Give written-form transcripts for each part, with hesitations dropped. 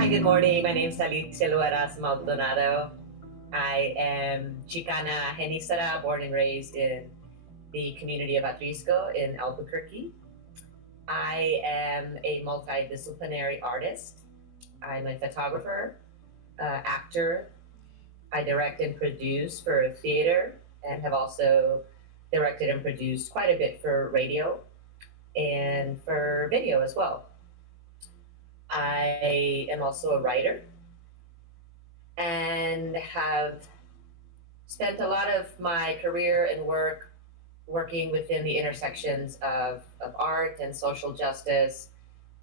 Hi, good morning. My name is ALICIA Maldonado. I am Chicana Genisara, born and raised in the community of Atrisco in Albuquerque. I am a multidisciplinary artist. I'm a photographer, actor. I direct and produce for theater and have also directed and produced quite a bit for radio and for video as well. I am also a writer and have spent a lot of my career and work working within the intersections of art and social justice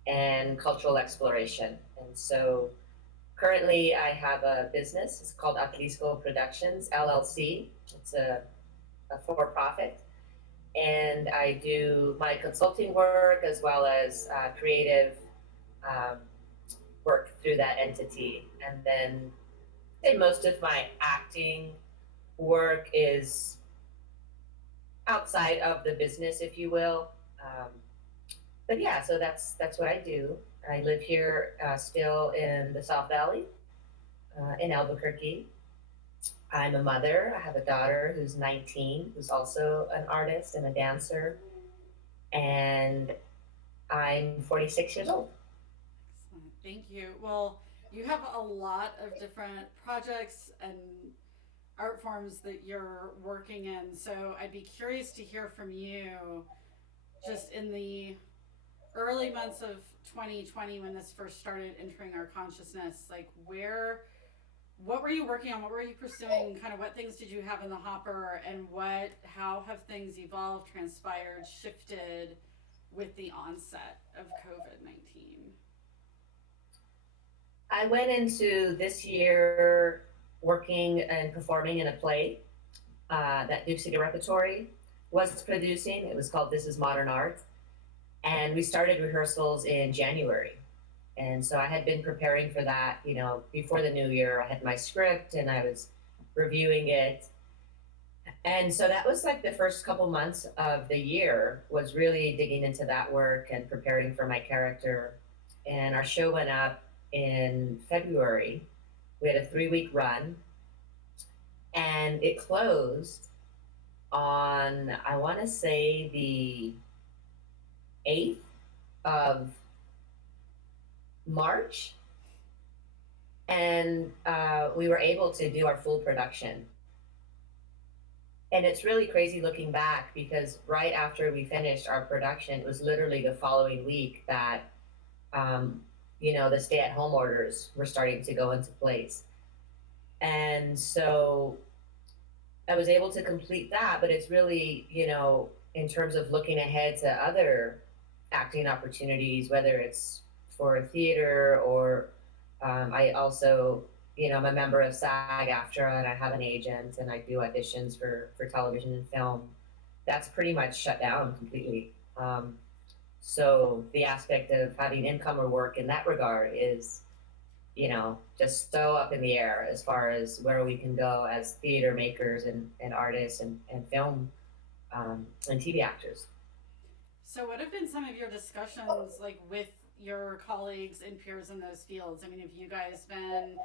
and cultural exploration. And so currently I have a business, it's called Atlisco Productions, LLC. It's a for-profit. And I do my consulting work as well as creative um, work through that entity. And then most of my acting work is outside of the business, if you will. Um, but yeah, so that's what I do. I live here still in the South Valley in Albuquerque. I'm a mother. I have a daughter who's 19, who's also an artist and a dancer, and I'm 46 years old. Excellent. Thank you. Well, you have a lot of different projects and art forms that you're working in. So I'd be curious to hear from you just in the early months of 2020 when this first started entering our consciousness, like what were you working on? What were you pursuing? Kind of what things did you have in the hopper and how have things evolved, transpired, shifted with the onset of COVID-19? I went into this year working and performing in a play that Duke City Repertory was producing. It was called This is Modern Art. And we started rehearsals in January. And so I had been preparing for that, before the new year. I had my script and I was reviewing it. And so that was like the first couple months of the year was really digging into that work and preparing for my character. And our show went up in February. We had a 3-week run and it closed on, I want to say, the 8th of March. And we were able to do our full production. And it's really crazy looking back because right after we finished our production, it was literally the following week that, the stay at home orders were starting to go into place. And so I was able to complete that, but it's really, in terms of looking ahead to other acting opportunities, whether it's for theater or I also, I'm a member of SAG-AFTRA and I have an agent and I do auditions for television and film. That's pretty much shut down completely. So the aspect of having income or work in that regard is, just so up in the air as far as where we can go as theater makers and artists and film and TV actors. So, what have been some of your discussions like with your colleagues and peers in those fields? I mean, have you guys been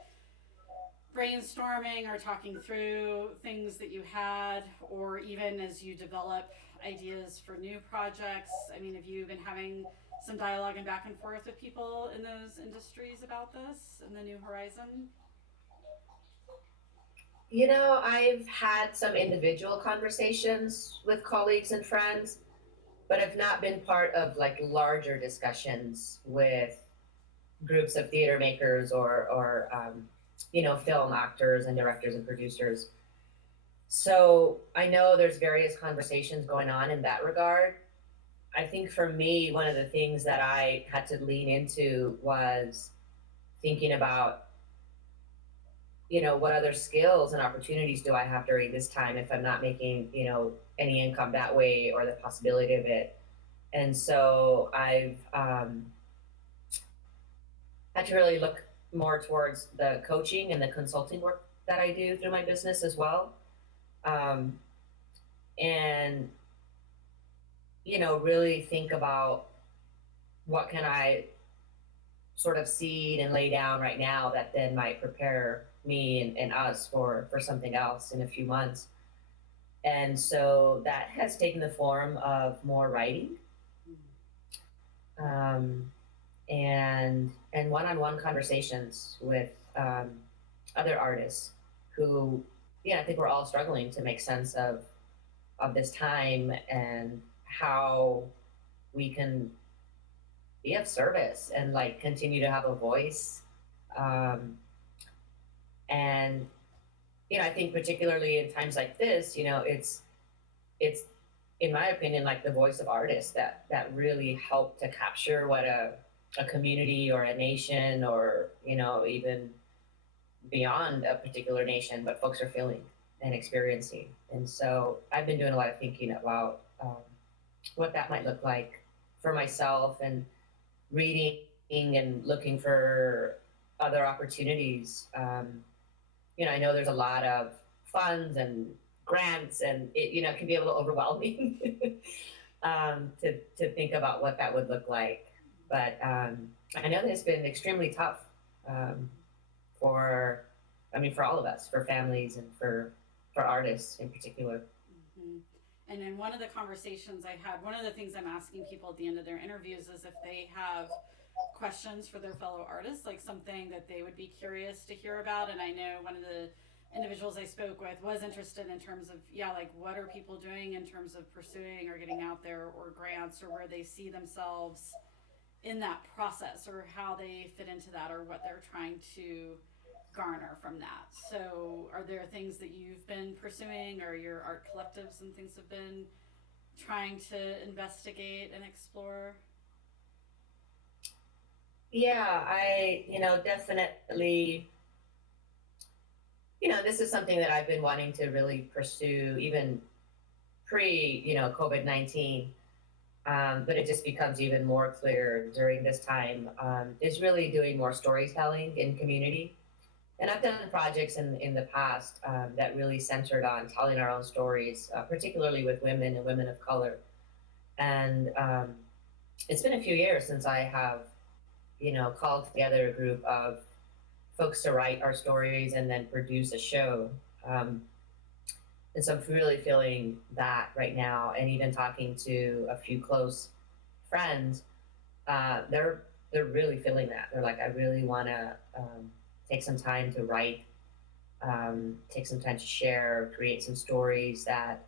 brainstorming or talking through things that you had, or even as you develop ideas for new projects? I mean, have you been having some dialogue and back and forth with people in those industries about this and the new horizon? I've had some individual conversations with colleagues and friends, but have not been part of like larger discussions with groups of theater makers or film actors and directors and producers. So I know there's various conversations going on in that regard. I think for me, one of the things that I had to lean into was thinking about, what other skills and opportunities do I have during this time if I'm not making, any income that way or the possibility of it. And so I've had to really look more towards the coaching and the consulting work that I do through my business as well. Um, and, really think about what can I sort of seed and lay down right now that then might prepare me and us for something else in a few months. And so that has taken the form of more writing, um, and one-on-one conversations with other artists who, yeah, I think we're all struggling to make sense of this time and how we can be of service and like continue to have a voice. Um, and I think particularly in times like this, it's in my opinion like the voice of artists that really help to capture what a community or a nation or even beyond a particular nation, what folks are feeling and experiencing. And so I've been doing a lot of thinking about what that might look like for myself and reading and looking for other opportunities. I know there's a lot of funds and grants, and it can be a little overwhelming to think about what that would look like. But I know that it's been extremely tough for all of us, for families and for artists in particular. Mm-hmm. And in one of the conversations I had, one of the things I'm asking people at the end of their interviews is if they have questions for their fellow artists, like something that they would be curious to hear about. And I know one of the individuals I spoke with was interested in terms of, like what are people doing in terms of pursuing or getting out there, or grants, or where they see themselves in that process, or how they fit into that, or what they're trying to garner from that. So are there things that you've been pursuing, or your art collectives and things have been trying to investigate and explore? Yeah, I definitely, this is something that I've been wanting to really pursue even pre COVID-19, but it just becomes even more clear during this time, is really doing more storytelling in community. And I've done projects in the past that really centered on telling our own stories, particularly with women and women of color. And it's been a few years since I have, called together a group of folks to write our stories and then produce a show. And so I'm really feeling that right now, and even talking to a few close friends, they're really feeling that. They're like, I really want to take some time to write, take some time to share, create some stories that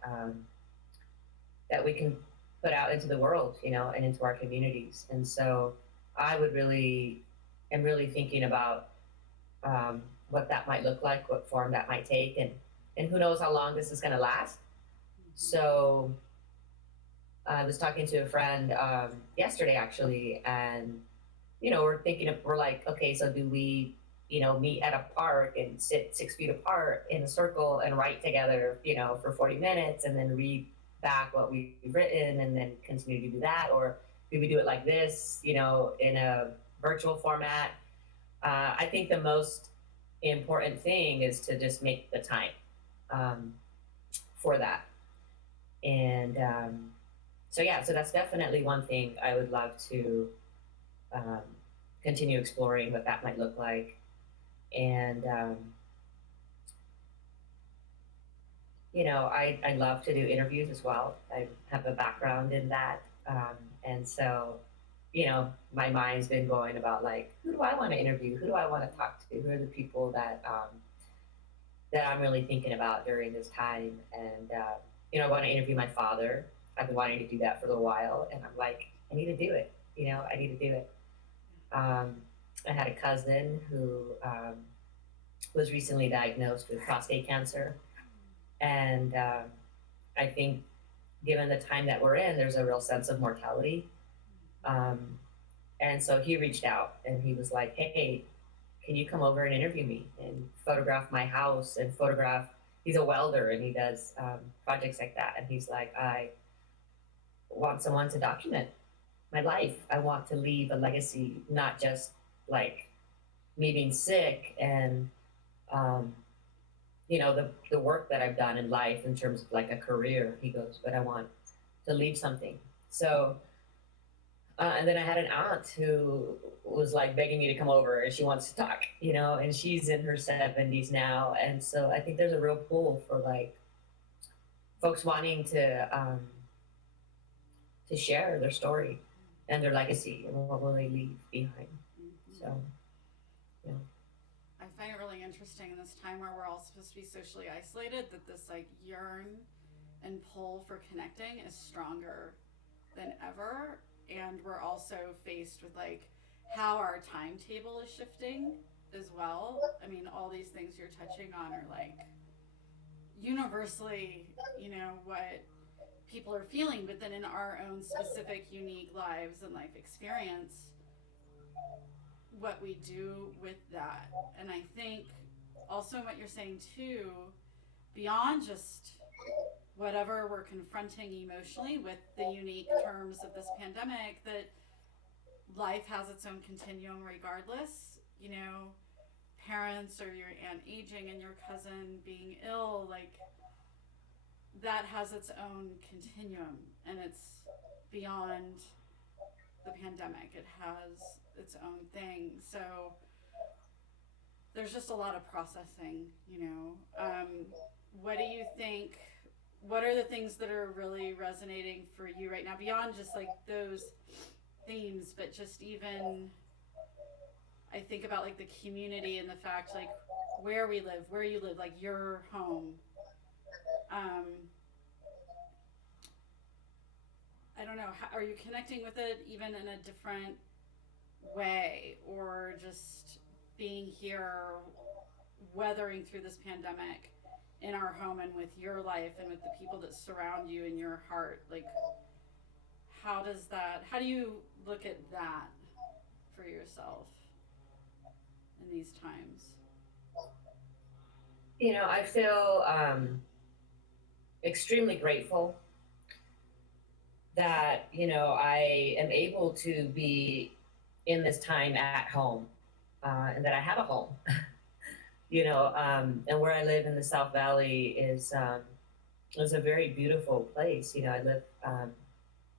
that we can put out into the world, and into our communities. And so I am really thinking about what that might look like, what form that might take, and who knows how long this is going to last. So I was talking to a friend yesterday actually, and we're like, okay, so do we meet at a park and sit 6 feet apart in a circle and write together, for 40 minutes and then read back what we've written and then continue to do that? Or do we do it like this, in a virtual format? I think the most important thing is to just make the time for that. And so that's definitely one thing I would love to continue exploring what that might look like. And I love to do interviews as well. I have a background in that, and so my mind's been going about like, who do I want to interview? Who do I want to talk to? Who are the people that I'm really thinking about during this time? And I want to interview my father. I've been wanting to do that for a little while, and I'm like, I need to do it. I need to do it. I had a cousin who was recently diagnosed with prostate cancer, and I think, given the time that we're in, there's a real sense of mortality. And so he reached out and he was like, hey, can you come over and interview me and photograph my house and photograph? He's a welder and he does projects like that. And he's like, I want someone to document my life. I want to leave a legacy, not just like me being sick and, the work that I've done in life in terms of like a career. He goes, but I want to leave something. So And then I had an aunt who was like begging me to come over and she wants to talk, and she's in her 70s now. And so I think there's a real pull for like folks wanting to share their story and their legacy and what will they leave behind. So, yeah. I find it really interesting in this time where we're all supposed to be socially isolated that this like yearn and pull for connecting is stronger than ever. And we're also faced with like how our timetable is shifting as well. I mean, all these things you're touching on are like universally, what people are feeling, but then in our own specific, unique lives and life experience, what we do with that. And I think also what you're saying too, beyond just whatever we're confronting emotionally with the unique terms of this pandemic, that life has its own continuum regardless. Parents or your aunt aging and your cousin being ill, like that has its own continuum and it's beyond the pandemic. It has its own thing. So there's just a lot of processing, what do you think? What are the things that are really resonating for you right now beyond just like those themes, but just even I think about like the community and the fact like where we live, where you live, like your home. I don't know, are you connecting with it even in a different way, or just being here, weathering through this pandemic in our home and with your life and with the people that surround you in your heart? Like, how do you look at that for yourself in these times? I feel extremely grateful that, I am able to be in this time at home, and that I have a home, and where I live in the South Valley is a very beautiful place. I live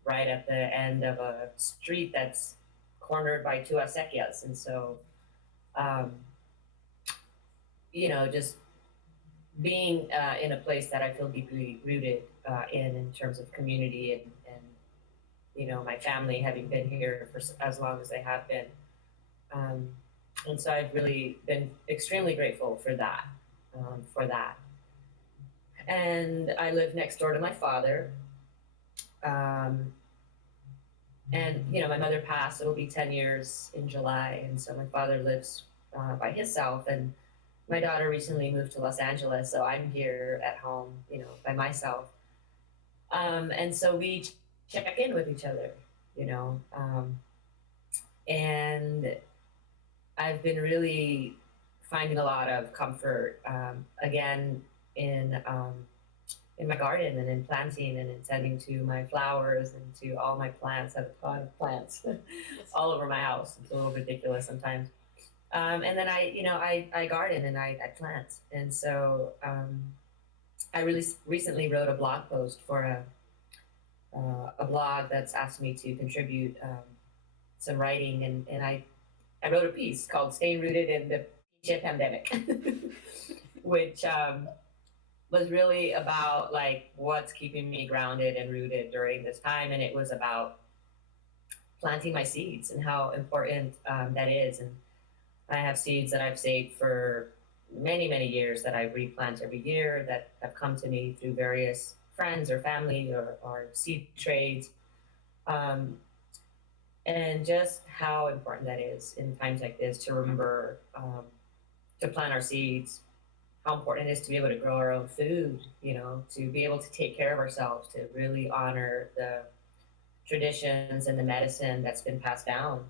right at the end of a street that's cornered by two acequias. And so, just being in a place that I feel deeply rooted in terms of community and my family having been here for as long as they have been. And so I've really been extremely grateful for that. And I live next door to my father. And, my mother passed, it'll be 10 years in July. And so my father lives by himself. And my daughter recently moved to Los Angeles, so I'm here at home, by myself. And so we check in with each other, and I've been really finding a lot of comfort, again, in my garden and in planting and in tending to my flowers and to all my plants. I have a ton of plants all over my house. It's a little ridiculous sometimes. And then I garden and I plant. And so I really recently wrote a blog post for a blog that's asked me to contribute some writing. And I wrote a piece called Staying Rooted in the Pandemic, which was really about like what's keeping me grounded and rooted during this time. And it was about planting my seeds and how important that is. And I have seeds that I've saved for many, many years that I replant every year that have come to me through various friends or family or seed trades. And just how important that is in times like this to remember to plant our seeds, how important it is to be able to grow our own food, to be able to take care of ourselves, to really honor the traditions and the medicine that's been passed down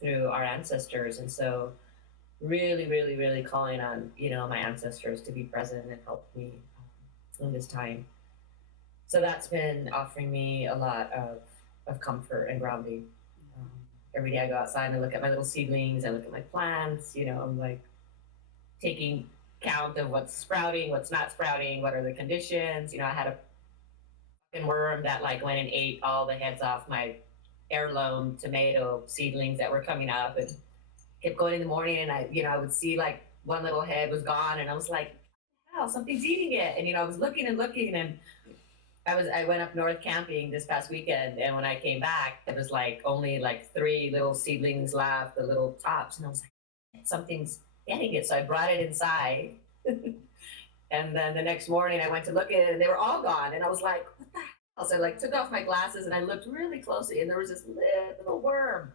through our ancestors. And so really, really, really calling on, my ancestors to be present and help me in this time. So that's been offering me a lot of comfort and grounding. Every day I go outside and I look at my little seedlings, I look at my plants, I'm like taking count of what's sprouting, what's not sprouting, what are the conditions. I had a fucking worm that like went and ate all the heads off my heirloom tomato seedlings that were coming up, and kept going in the morning, and I would see like one little head was gone, and I was like, wow, something's eating it. And I was looking and looking, and I went up north camping this past weekend, and when I came back, there was like only like three little seedlings left, the little tops, and I was like, something's getting it. So I brought it inside, and then the next morning I went to look at it, and they were all gone, and I was like, what the hell? So I like took off my glasses and I looked really closely, and there was this little worm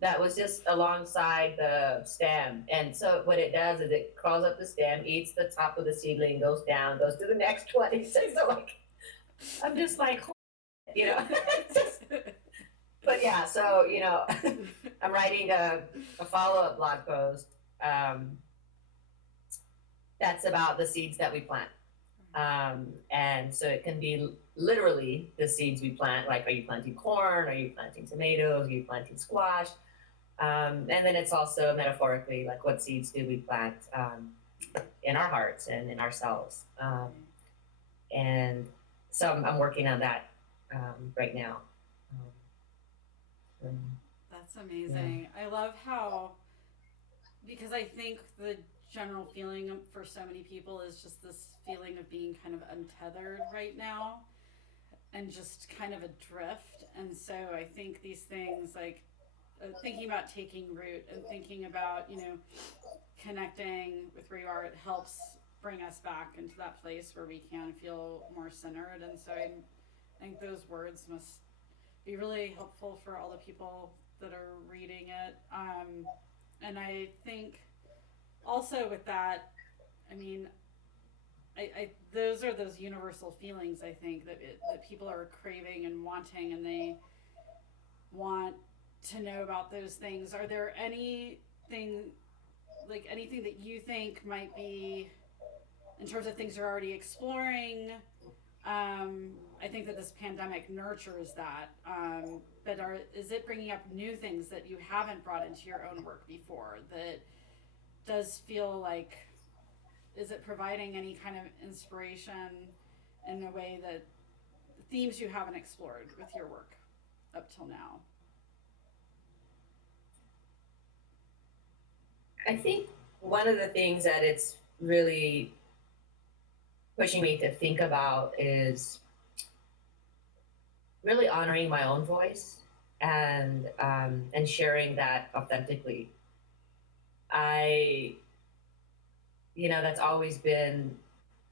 that was just alongside the stem. And so what it does is it crawls up the stem, eats the top of the seedling, goes down, goes to the next one. So like, I'm just like, but yeah, so, I'm writing a follow-up blog post that's about the seeds that we plant. And so it can be literally the seeds we plant, like, are you planting corn? Are you planting tomatoes? Are you planting squash? And then it's also metaphorically, like, what seeds do we plant in our hearts and in ourselves? And so I'm working on that right now. That's amazing. Yeah. I love how, because I think the general feeling for so many people is just this feeling of being kind of untethered right now and just kind of adrift. And so I think these things like thinking about taking root and thinking about, connecting with where you are, it helps bring us back into that place where we can feel more centered. And so I think those words must be really helpful for all the people that are reading it. And I think also with that, I mean, I those are those universal feelings, I think, that people are craving and wanting, and they want to know about those things. Are there anything that you think might be, in terms of things you're already exploring? I think that this pandemic nurtures that, but is it bringing up new things that you haven't brought into your own work before that does feel like, is it providing any kind of inspiration in a way that themes you haven't explored with your work up till now? I think one of the things that it's really pushing me to think about is really honoring my own voice and sharing that authentically. That's always been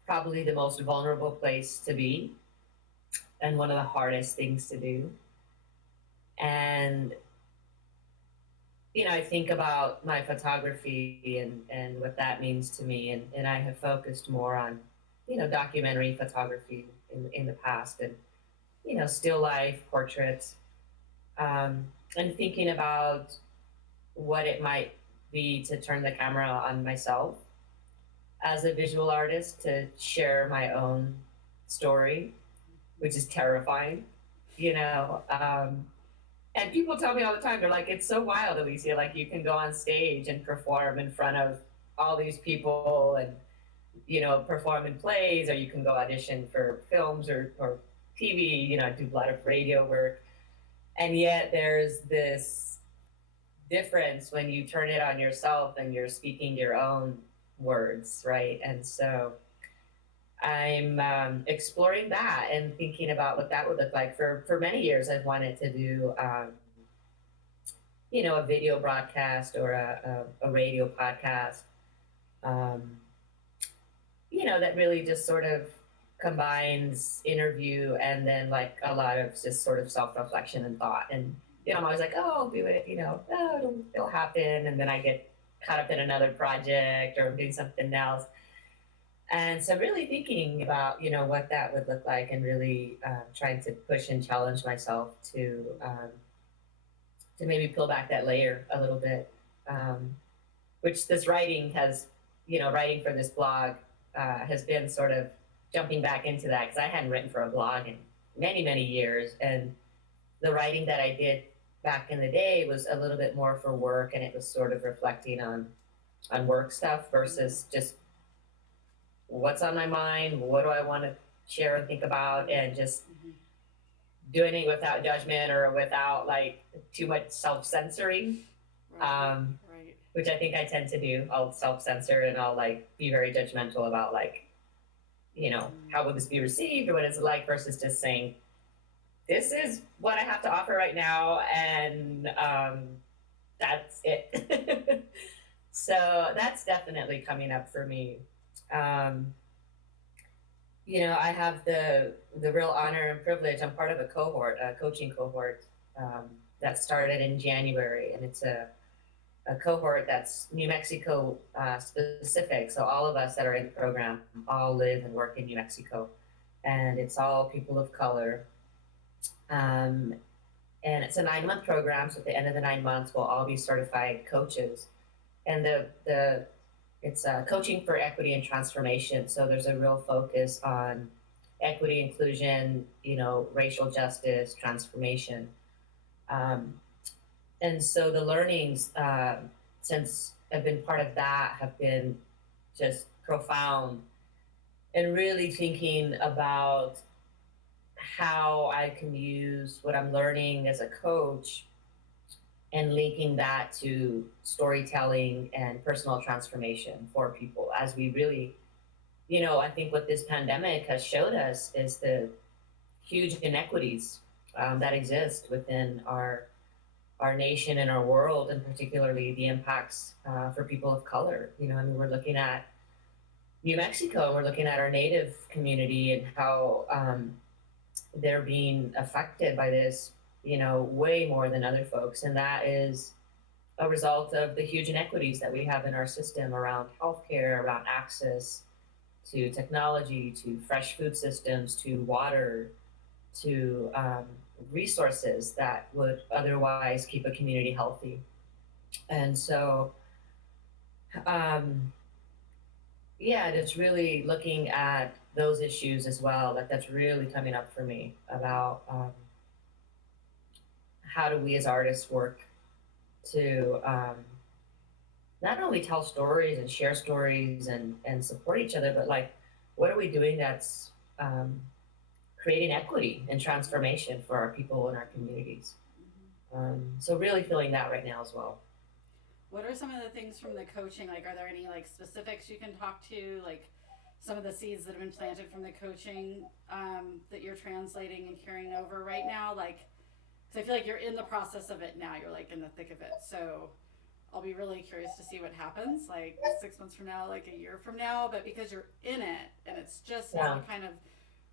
probably the most vulnerable place to be and one of the hardest things to do. And I think about my photography and what that means to me, and I have focused more on documentary photography in the past, and still life portraits, and thinking about what it might be to turn the camera on myself as a visual artist, to share my own story, which is terrifying, and people tell me all the time, they're like, it's so wild, Alicia, like you can go on stage and perform in front of all these people and, perform in plays, or you can go audition for films or TV, do a lot of radio work. And yet there's this difference when you turn it on yourself and you're speaking your own words, right? And so I'm exploring that and thinking about what that would look like. For many years, I've wanted to do, a video broadcast or a radio podcast, that really just sort of combines interview and then like a lot of just sort of self-reflection and thought. And, I'm always like, oh, I'll do it, it'll happen. And then I get caught up in another project or doing something else. And so really thinking about, what that would look like, and really trying to push and challenge myself to maybe peel back that layer a little bit, which this writing has, writing for this blog has been sort of jumping back into that, because I hadn't written for a blog in many, many years. And the writing that I did back in the day was a little bit more for work, and it was sort of reflecting on work stuff versus just what's on my mind, what do I want to share and think about, and just doing it without judgment or without like too much self-censoring, Right. Right. which I think I tend to do. I'll self-censor and I'll like be very judgmental about like, how will this be received or what is it like versus just saying, this is what I have to offer right now, and that's it. So that's definitely coming up for me. Um, I have the real honor and privilege. I'm part of a cohort, a coaching cohort that started in January, and it's a cohort that's New Mexico specific. So all of us that are in the program all live and work in New Mexico, and it's all people of color. Um, and it's a 9-month program. So at the end of the 9 months, we'll all be certified coaches. And it's coaching for equity and transformation. So there's a real focus on equity, inclusion, racial justice, transformation. And so the learnings since I've been part of that have been just profound, and really thinking about how I can use what I'm learning as a coach and linking that to storytelling and personal transformation for people as we really, I think what this pandemic has showed us is the huge inequities that exist within our nation and our world, and particularly the impacts for people of color. We're looking at New Mexico, we're looking at our Native community and how they're being affected by this, way more than other folks. And that is a result of the huge inequities that we have in our system around healthcare, around access to technology, to fresh food systems, to water, to resources that would otherwise keep a community healthy. And so, yeah, it's really looking at those issues as well. That's really coming up for me about how do we as artists work to not only tell stories and share stories and support each other, but like, what are we doing that's creating equity and transformation for our people and our communities? So really feeling that right now as well. What are some of the things from the coaching? Like, are there any like specifics you can talk to? Like, some of the seeds that have been planted from the coaching that you're translating and carrying over right now? Like, because I feel like you're in the process of it now. You're like in the thick of it. So I'll be really curious to see what happens, like 6 months from now, like a year from now. But because you're in it and it's just now kind of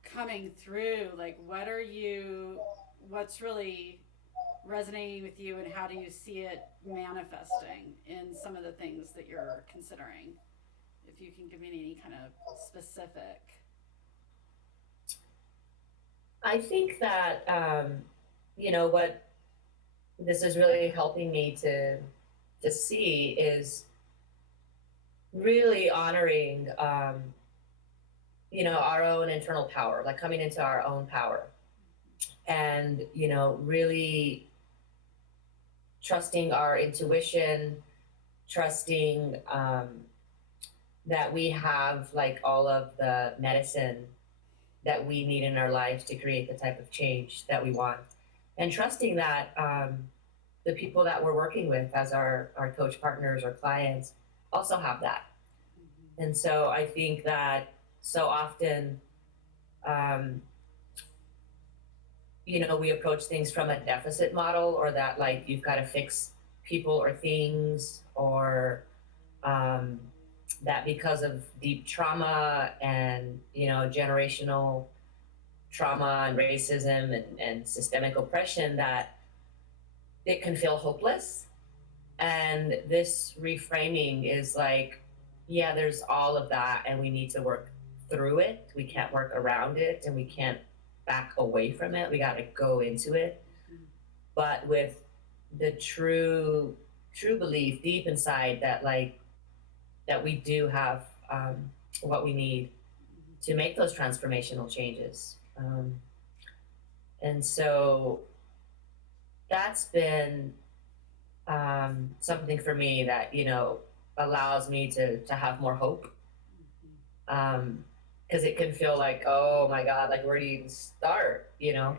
coming through, like, what's really resonating with you, and how do you see it manifesting in some of the things that you're considering? If you can give me any kind of specific. I think that what this is really helping me to see is really honoring our own internal power, like coming into our own power, and really trusting our intuition, trusting that we have like all of the medicine that we need in our life to create the type of change that we want, and trusting that the people that we're working with as our coach partners or clients also have that. And so I think that so often we approach things from a deficit model, or that like you've got to fix people or things, or that because of deep trauma and generational trauma and racism and systemic oppression, that it can feel hopeless. And this reframing is like, yeah, there's all of that, and we need to work through it. We can't work around it, and we can't back away from it. We got to go into it, but with the true belief deep inside that like that we do have what we need to make those transformational changes. And so that's been something for me that allows me to have more hope, because it can feel like, oh my God, like where do you even start, Right.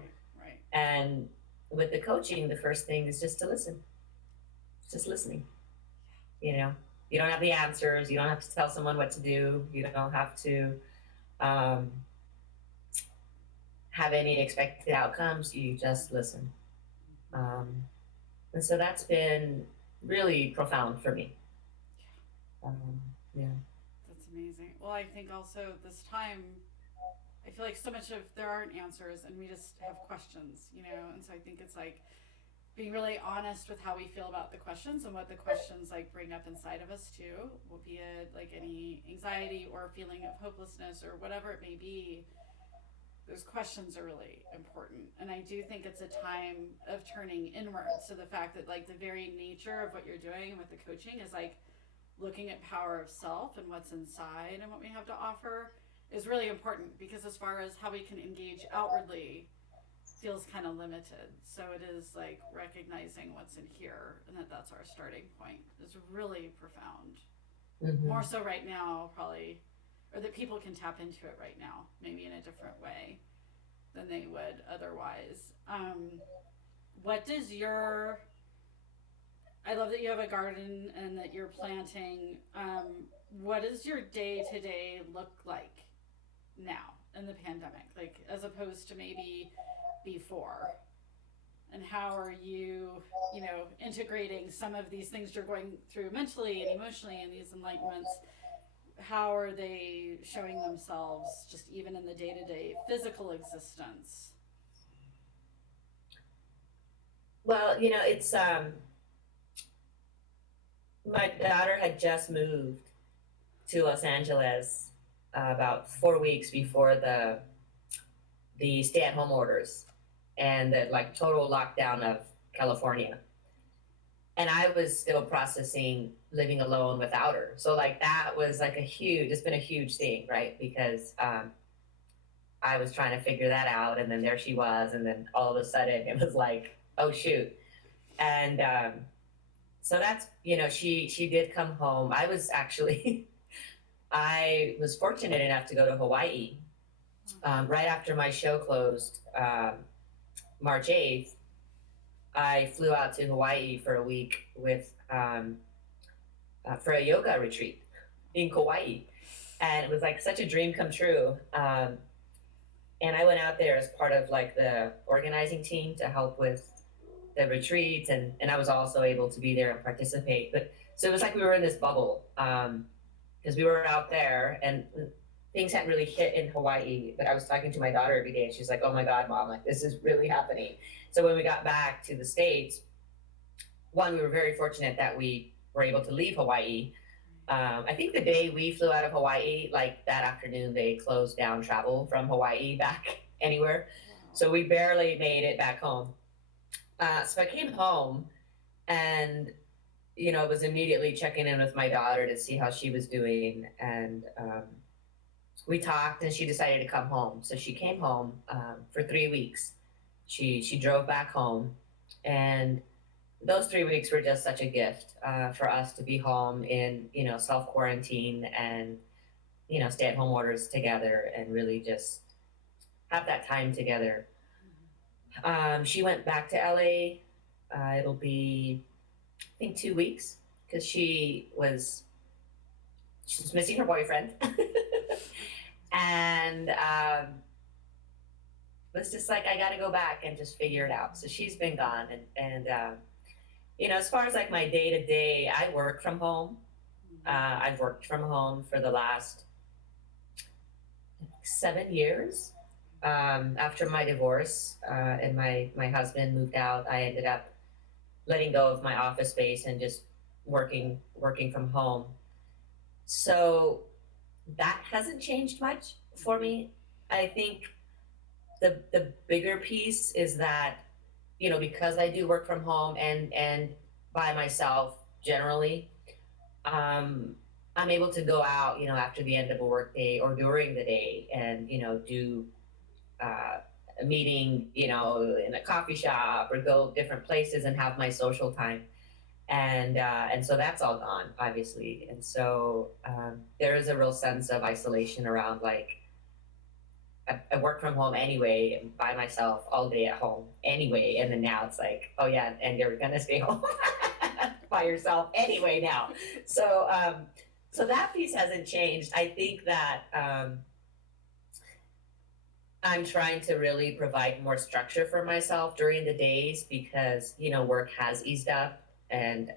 And with the coaching, the first thing is just to listen. Just listening. You know, you don't have the answers. You don't have to tell someone what to do. You don't have to um, have any expected outcomes. You just listen. Um, and so that's been really profound for me. Yeah. That's amazing. Well, I think also this time, I feel like so much of there aren't answers and we just have questions, you know? And so I think it's like being really honest with how we feel about the questions and what the questions like bring up inside of us too, will be it like any anxiety or feeling of hopelessness or whatever it may be. Those questions are really important. And I do think it's a time of turning inward. So the fact that like the very nature of what you're doing with the coaching is like looking at power of self and what's inside and what we have to offer is really important, because as far as how we can engage outwardly feels kind of limited. So it is like recognizing what's in here and that's our starting point is really profound. Mm-hmm. More so right now, probably, or that people can tap into it right now, maybe in a different way than they would otherwise. What does your, I love that you have a garden and that you're planting. What does your day to day look like now in the pandemic, like as opposed to maybe before? And how are you, you know, integrating some of these things you're going through mentally and emotionally and these enlightenments? How are they showing themselves just even in the day to day physical existence? Well, you know, it's my daughter had just moved to Los Angeles about 4 weeks before the stay-at-home orders and the like total lockdown of California. And I was still processing living alone without her. So like that was like it's been a huge thing, right? Because I was trying to figure that out, and then there she was, and then all of a sudden it was like, oh shoot. And so that's, you know, she did come home. I was actually I was fortunate enough to go to Hawaii right after my show closed, March 8th. I flew out to Hawaii for a week with for a yoga retreat in Kauai, and it was like such a dream come true. And I went out there as part of like the organizing team to help with the retreats, and I was also able to be there and participate. But so it was like we were in this bubble because we were out there and things hadn't really hit in Hawaii. But I was talking to my daughter every day, and she's like, "Oh my God, Mom, like this is really happening." So when we got back to the States, one, we were very fortunate that we were able to leave Hawaii. I think the day we flew out of Hawaii, like that afternoon, they closed down travel from Hawaii back anywhere. So we barely made it back home. So I came home and, you know, was immediately checking in with my daughter to see how she was doing. And we talked, and she decided to come home. So she came home for 3 weeks. She drove back home, and those 3 weeks were just such a gift for us to be home in, you know, self quarantine and, you know, stay at home orders together and really just have that time together. She went back to LA. It'll be, I think, 2 weeks because she's missing her boyfriend, and was just like, I got to go back and just figure it out. So she's been gone, and you know, as far as like my day to day, I work from home. I've worked from home for the last 7 years. After my divorce and my husband moved out, I ended up letting go of my office space and just working from home. So that hasn't changed much for me. I think the bigger piece is that, you know, because I do work from home and by myself generally, I'm able to go out, you know, after the end of a work day or during the day and, you know, do a meeting, you know, in a coffee shop or go different places and have my social time. And so that's all gone, obviously. And so there is a real sense of isolation around like I work from home anyway, by myself all day at home anyway. And then now it's like, oh yeah, and you're gonna stay home by yourself anyway now. So, so that piece hasn't changed. I think that I'm trying to really provide more structure for myself during the days because, you know, work has eased up and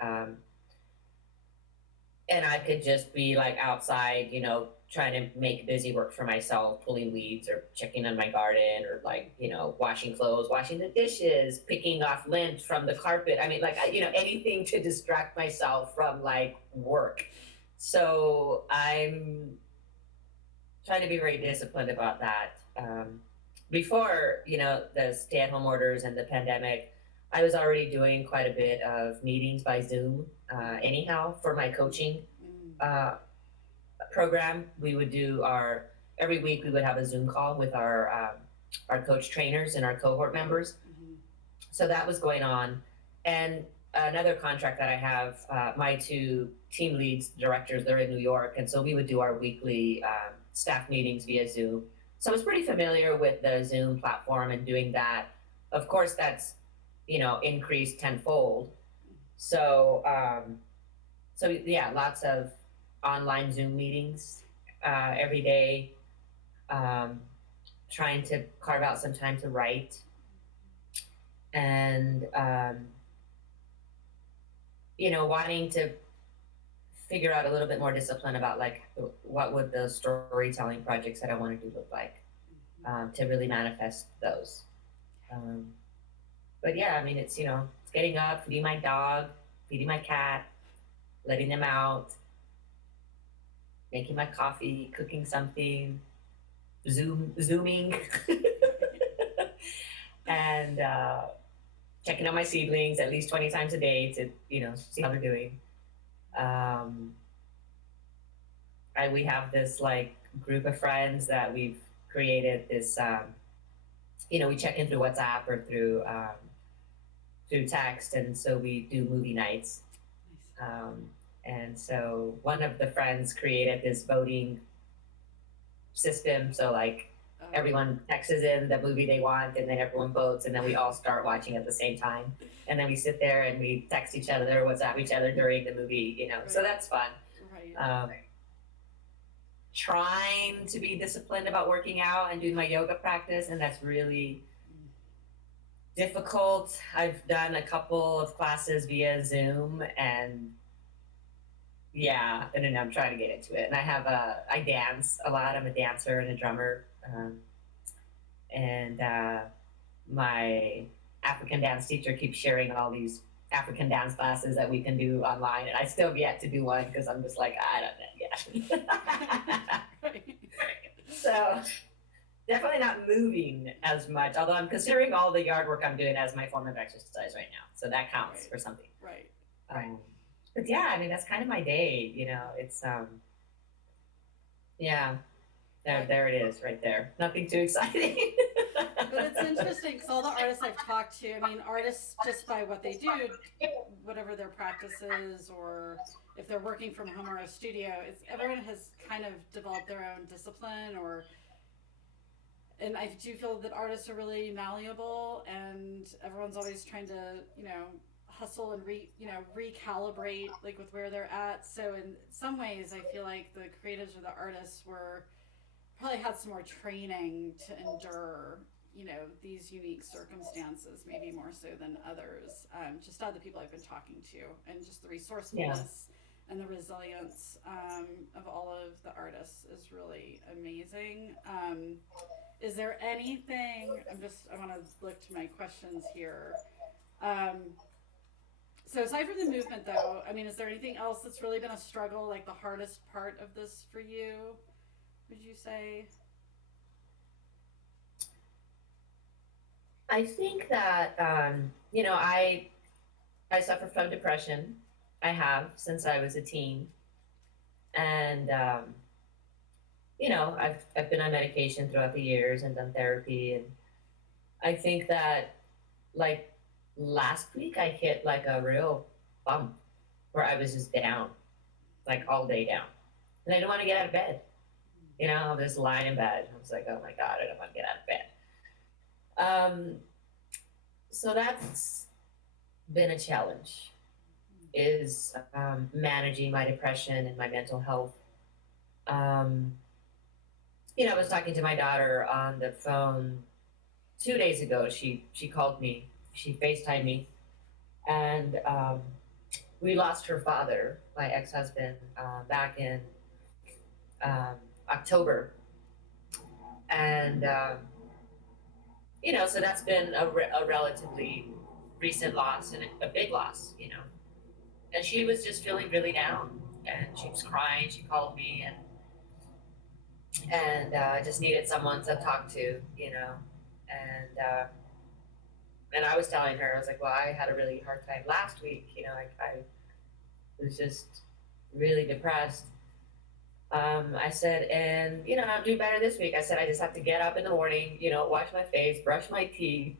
I could just be like outside, you know, trying to make busy work for myself, pulling weeds or checking on my garden or like, you know, washing clothes, washing the dishes, picking off lint from the carpet. I mean, like, you know, anything to distract myself from like work. So I'm trying to be very disciplined about that. Before, you know, the stay-at-home orders and the pandemic, I was already doing quite a bit of meetings by Zoom. Anyhow, for my coaching program, we would do our every week. We would have a Zoom call with our coach trainers and our cohort members. So that was going on, and another contract that I have, my two team leads, directors, they're in New York, and so we would do our weekly staff meetings via Zoom. So I was pretty familiar with the Zoom platform and doing that. Of course, that's, you know, increased tenfold. So, so yeah, lots of online Zoom meetings every day. Trying to carve out some time to write, and you know, wanting to figure out a little bit more discipline about like what would the storytelling projects that I want to do look like, to really manifest those. But yeah, I mean, it's, you know, it's getting up, feeding my dog, feeding my cat, letting them out, making my coffee, cooking something, zooming, and checking on my seedlings at least 20 times a day to, you know, see how they're doing. We have this like group of friends that we've created this, you know, we check in through WhatsApp or through text, and so we do movie nights. And so one of the friends created this voting system. So like everyone texts in the movie they want, and then everyone votes, and then we all start watching at the same time. And then we sit there and we text each other, WhatsApp each other during the movie, you know. Right. So that's fun. Right. Trying to be disciplined about working out and doing my yoga practice, and that's really difficult. I've done a couple of classes via Zoom, and yeah, and then I'm trying to get into it. And I dance a lot. I'm a dancer and a drummer, and my African dance teacher keeps sharing all these African dance classes that we can do online, and I still have yet to do one because I'm just like, I don't know yet. So definitely not moving as much, although I'm considering all the yard work I'm doing as my form of exercise right now, so that counts for something. Right. But yeah, I mean, that's kind of my day, you know. It's yeah, there it is right there. Nothing too exciting. But it's interesting because all the artists I've talked to, I mean, artists just by what they do, whatever their practice is, or if they're working from home or a studio, everyone has kind of developed their own discipline, and I do feel that artists are really malleable, and everyone's always trying to, you know, hustle and recalibrate like with where they're at. So in some ways, I feel like the creatives or the artists probably had some more training to endure, you know, these unique circumstances, maybe more so than others. Just out of the people I've been talking to, and just the resourcefulness and the resilience of all of the artists is really amazing. Is there anything? I want to look to my questions here. So aside from the movement, though, I mean, is there anything else that's really been a struggle, like the hardest part of this for you, would you say? I think that, you know, I suffer from depression. I have since I was a teen. And, you know, I've been on medication throughout the years and done therapy. And I think that, like, last week I hit like a real bump where I was just down, like all day down. And I didn't want to get out of bed. You know, I'm just lying in bed. I was like, oh my God, I don't want to get out of bed. So that's been a challenge, is managing my depression and my mental health. Um, I was talking to my daughter on the phone 2 days ago. She called me, she FaceTimed me, and we lost her father, my ex-husband, back in um, October, and so that's been a relatively recent loss and a big loss, And she was just feeling really down, and she was crying. She called me, and I just needed someone to talk to, and I was telling her, I was like, well, I had a really hard time last week, I was just really depressed. I said, and I'll do better this week. I said, I just have to get up in the morning, wash my face, brush my teeth,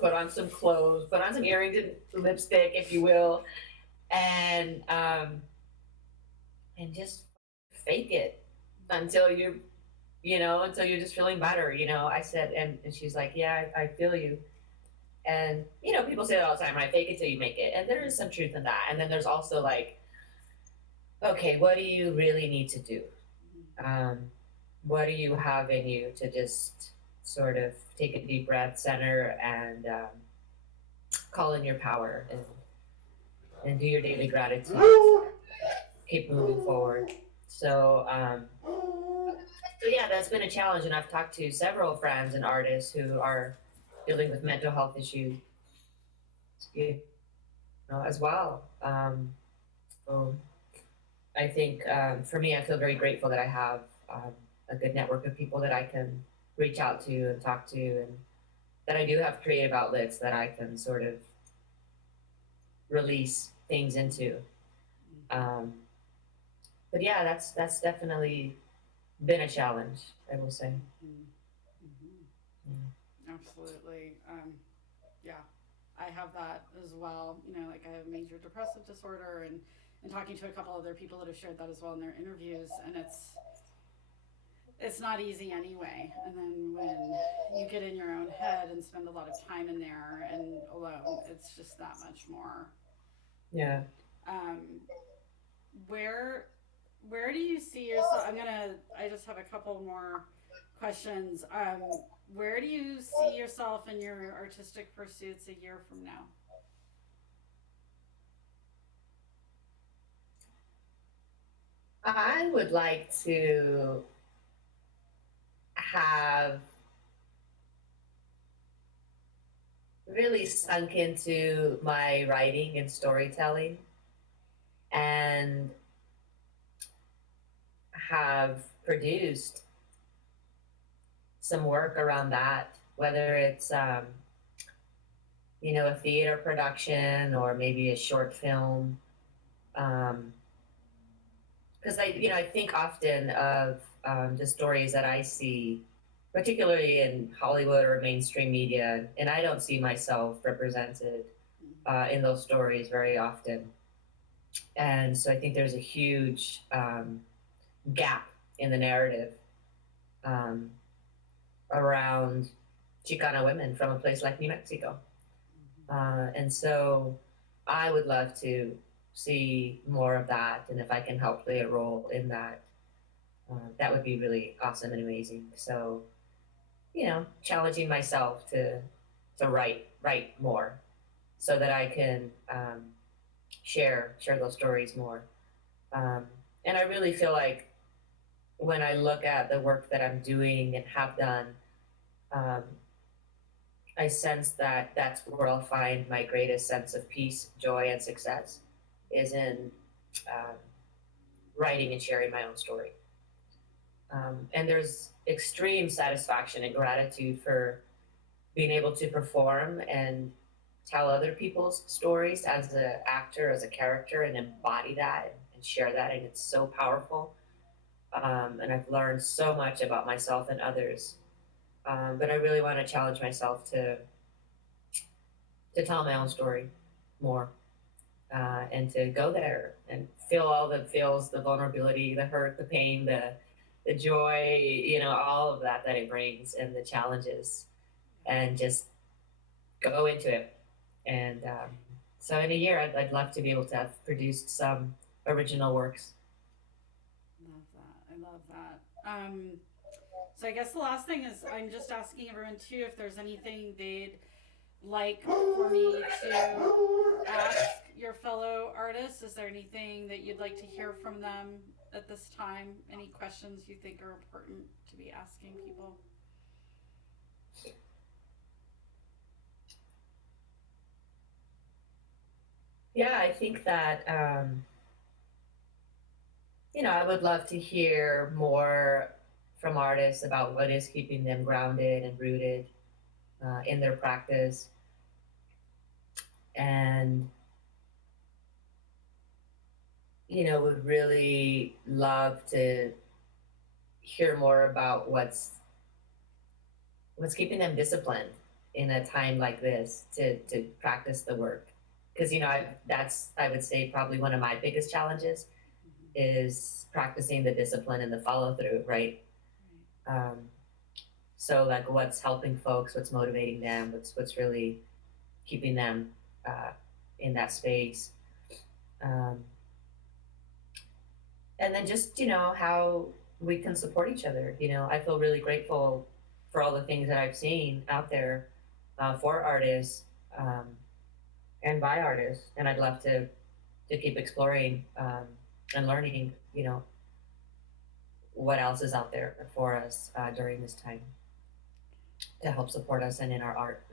put on some clothes, put on some earrings and lipstick, if you will, and just fake it until until you're just feeling better. I said, and she's like, yeah, I feel you. And people say that all the time, right? Fake it till you make it, and there is some truth in that. And then there's also like, okay, what do you really need to do? What do you have in you to just sort of take a deep breath, center, and call in your power, and do your daily gratitude, keep moving forward. So yeah, that's been a challenge, and I've talked to several friends and artists who are dealing with mental health issues, as well. So I think for me, I feel very grateful that I have a good network of people that I can reach out to and talk to, and that I do have creative outlets that I can sort of release things into. Um, but yeah, that's definitely been a challenge, I will say. Absolutely. Yeah, I have that as well. Like I have major depressive disorder, and talking to a couple other people that have shared that as well in their interviews, and it's not easy anyway. And then when you get in your own head and spend a lot of time in there and alone, it's just that much more. Yeah. Um, where where do you see yourself? I just have a couple more questions. Where do you see yourself in your artistic pursuits a year from now? I would like to have really sunk into my writing and storytelling, and have produced some work around that, whether it's a theater production or maybe a short film. Because I think often of the stories that I see, particularly in Hollywood or mainstream media, and I don't see myself represented in those stories very often. And so I think there's a huge gap in the narrative um, around Chicana women from a place like New Mexico. And so I would love to see more of that. And if I can help play a role in that, that would be really awesome and amazing. So, challenging myself to write more so that I can share those stories more. Um, and I really feel like when I look at the work that I'm doing and have done, um, I sense that that's where I'll find my greatest sense of peace, joy, and success is in um, writing and sharing my own story. And there's extreme satisfaction and gratitude for being able to perform and tell other people's stories as an actor, as a character, and embody that and share that. And it's so powerful. And I've learned so much about myself and others. But I really want to challenge myself to tell my own story more, and to go there and feel all the feels, the vulnerability, the hurt, the pain, the the joy, all of that it brings and the challenges, and just go into it. And so in a year, I'd love to be able to have produced some original works. Love that. I love that. So I guess the last thing is I'm just asking everyone too if there's anything they'd like for me to ask your fellow artists. Is there anything that you'd like to hear from them at this time? Any questions you think are important to be asking people? Yeah, I think that, I would love to hear more from artists about what is keeping them grounded and rooted in their practice. And, would really love to hear more about what's keeping them disciplined in a time like this to practice the work. Because, that's, I would say, probably one of my biggest challenges is practicing the discipline and the follow through, right? So like what's helping folks, what's motivating them, what's really keeping them in that space. And then just, how we can support each other. I feel really grateful for all the things that I've seen out there for artists and by artists. And I'd love to keep exploring and learning, what else is out there for us during this time to help support us and in our art.